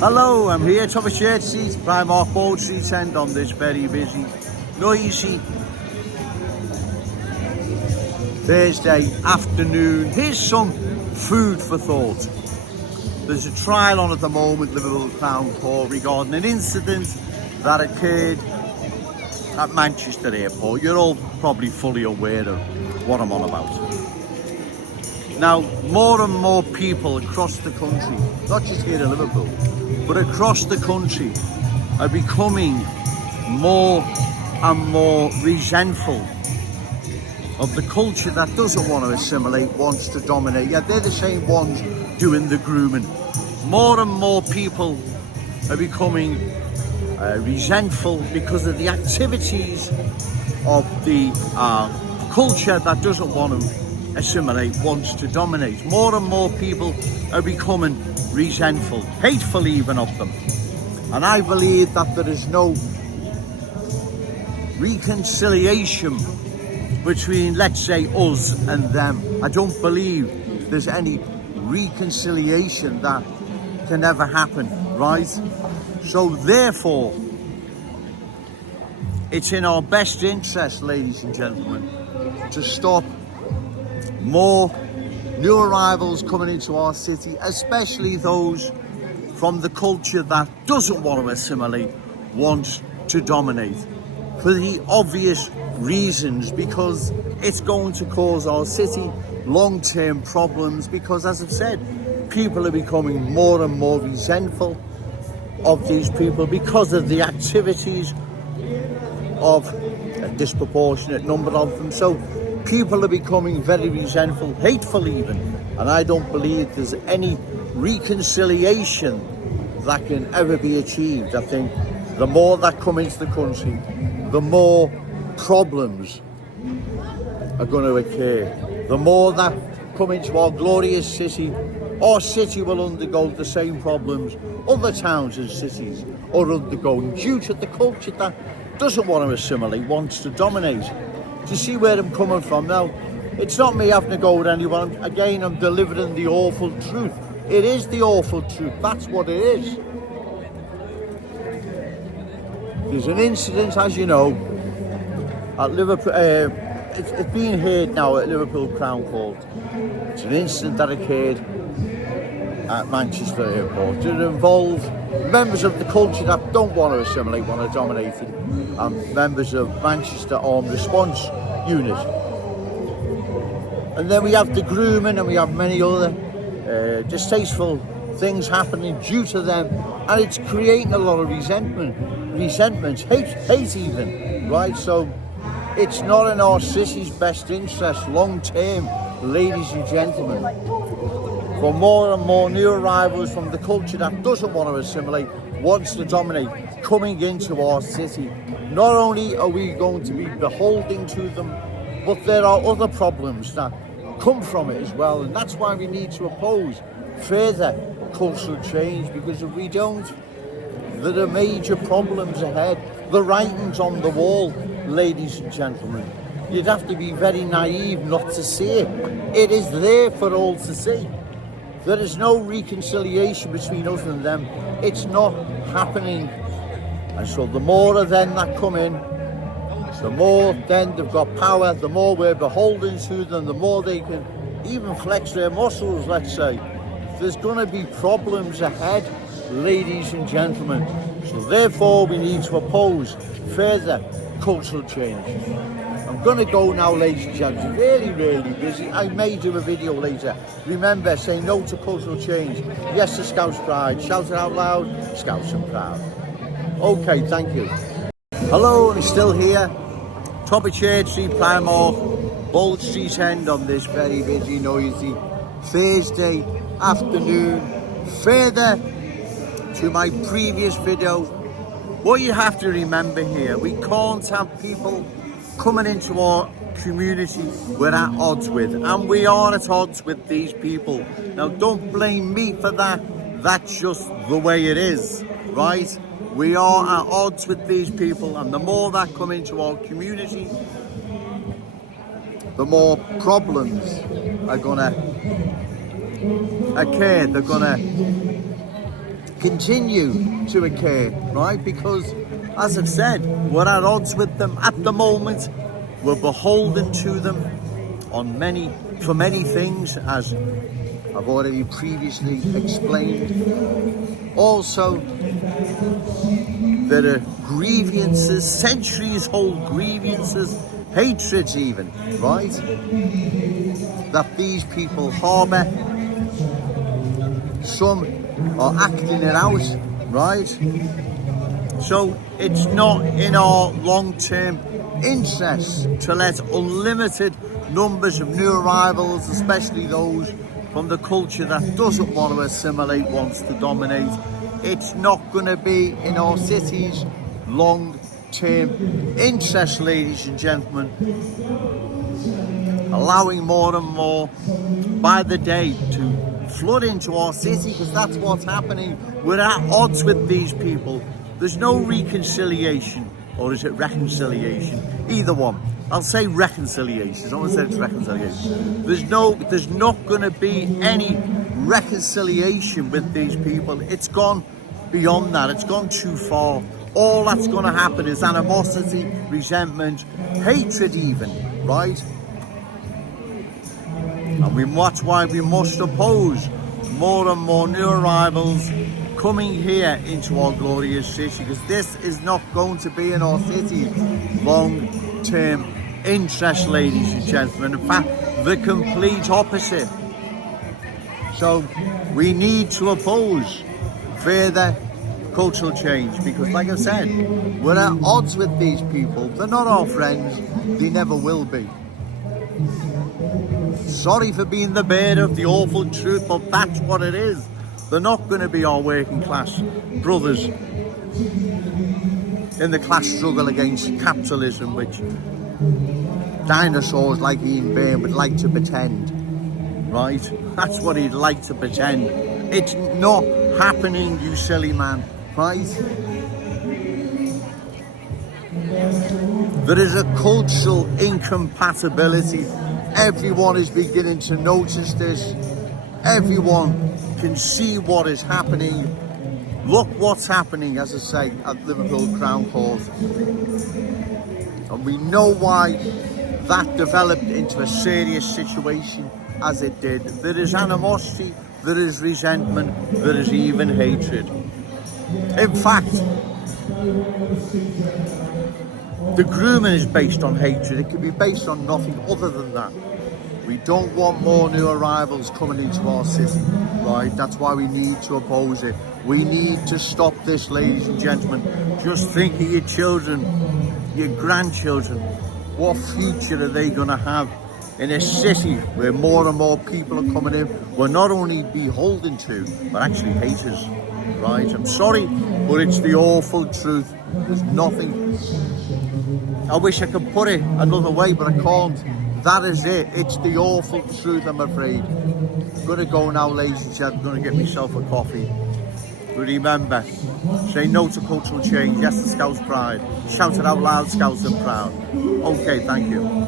Hello, I'm here, top of Church Street, Primark Bold Street End on this very busy, noisy Thursday afternoon. Here's some food for thought. There's a trial on at the moment, Liverpool Crown Court, regarding an incident that occurred at Manchester Airport. You're all probably fully aware of what I'm on about. Now, more and more people across the country, not just here in Liverpool, but across the country, are becoming more and more resentful of the culture that doesn't want to assimilate, wants to dominate. Yeah, they're the same ones doing the grooming. More and more people are becoming resentful because of the activities of the culture that doesn't want to assimilate, wants to dominate. More and more people are becoming resentful, hateful even of them. And I believe that there is no reconciliation between, let's say, us and them. I don't believe there's any reconciliation that can ever happen, right? So therefore, it's in our best interest, ladies and gentlemen, to stop more new arrivals coming into our city, especially those from the culture that doesn't want to assimilate, wants to dominate, for the obvious reasons, because it's going to cause our city long-term problems, because, as I've said, people are becoming more and more resentful of these people because of the activities of a disproportionate number of them. So people are becoming very resentful, hateful even, and I don't believe there's any reconciliation that can ever be achieved. I think the more that come into the country, the more problems are going to occur. The more that come into our glorious city will undergo the same problems other towns and cities are undergoing due to the culture that doesn't want to assimilate, wants to dominate. Do you see where I'm coming from? Now, it's not me having to go at anyone. Again, I'm delivering the awful truth. It is the awful truth. That's what it is. There's an incident, as you know, at Liverpool. It's being heard now at Liverpool Crown Court. It's an incident that occurred at Manchester Airport. It involved members of the culture that don't want to assimilate, want to dominate it, and members of Manchester Armed Response Unit. And then we have the grooming, and we have many other distasteful things happening due to them, and it's creating a lot of resentment, hate even, right? So it's not in our city's best interest long term, ladies and gentlemen, for more and more new arrivals from the culture that doesn't want to assimilate, wants to dominate, coming into our city. Not only are we going to be beholden to them, but there are other problems that come from it as well, and that's why we need to oppose further cultural change, because if we don't, there are major problems ahead. The writing's on the wall, ladies and gentlemen. You'd have to be very naive not to see it. It is there for all to see. There is no reconciliation between us and them. It's not happening. And so the more of them that come in, the more then they've got power, the more we're beholden to them, the more they can even flex their muscles, let's say. There's going to be problems ahead, ladies and gentlemen. So therefore we need to oppose further cultural change. I'm going to go now, ladies and gentlemen. Really busy. I may do a video later. Remember, say no to cultural change. Yes to Scouts Pride. Shout it out loud. Scouts and proud. Okay, thank you. Hello, I'm still here. Top of Church Street, Primark, Bold Street End on this very busy, noisy Thursday afternoon. Further to my previous video, what you have to remember here, we can't have people coming into our community we're at odds with, and we are at odds with these people. Now, don't blame me for that. That's just the way it is, right? We are at odds with these people, and the more that come into our community, the more problems are gonna occur. They're gonna continue to occur, right? Because, as I've said, we're at odds with them at the moment. We're beholden to them for many things, as I've already previously explained. Also, there are grievances, centuries-old grievances, hatreds even, right? That these people harbour. Some are acting it out, right? So it's not in our long-term interest to let unlimited numbers of new arrivals, especially those from the culture that doesn't want to assimilate, wants to dominate. It's not going to be in our city's long-term interest, ladies and gentlemen, allowing more and more by the day to flood into our city, because that's what's happening. We're at odds with these people. There's no reconciliation, or is it reconciliation? Either one. I'll say reconciliation. I don't want to say it's reconciliation. There's not going to be any reconciliation with these people. It's gone beyond that. It's gone too far. All that's going to happen is animosity, resentment, hatred even, right? And that's why we must oppose more and more new arrivals coming here into our glorious city, because this is not going to be in our city's long-term interest, ladies and gentlemen. In fact, the complete opposite. So we need to oppose further cultural change, because, like I said, we're at odds with these people. They're not our friends. They never will be. Sorry for being the bearer of the awful truth, but that's what it is. They're not going to be our working class brothers in the class struggle against capitalism, which dinosaurs like Ian Byrne would like to pretend, right? That's what he'd like to pretend. It's not happening, you silly man, right? There is a cultural incompatibility. Everyone is beginning to notice this. Everyone can see what is happening. Look what's happening, as I say, at Liverpool Crown Court. And we know why that developed into a serious situation as it did. There is animosity, there is resentment, there is even hatred. In fact, the grooming is based on hatred. It can be based on nothing other than that. We don't want more new arrivals coming into our city, right? That's why we need to oppose it. We need to stop this, ladies and gentlemen. Just think of your children, your grandchildren. What future are they going to have in a city where more and more people are coming in? We're not only beholden to, but actually haters, right? I'm sorry, but it's the awful truth. There's nothing. I wish I could put it another way, but I can't. That is it. It's the awful truth, I'm afraid. I'm going to go now, ladies and gentlemen. I'm going to get myself a coffee. But remember, say no to cultural change. Yes to Scouse pride. Shout it out loud, Scouts are proud. Okay, thank you.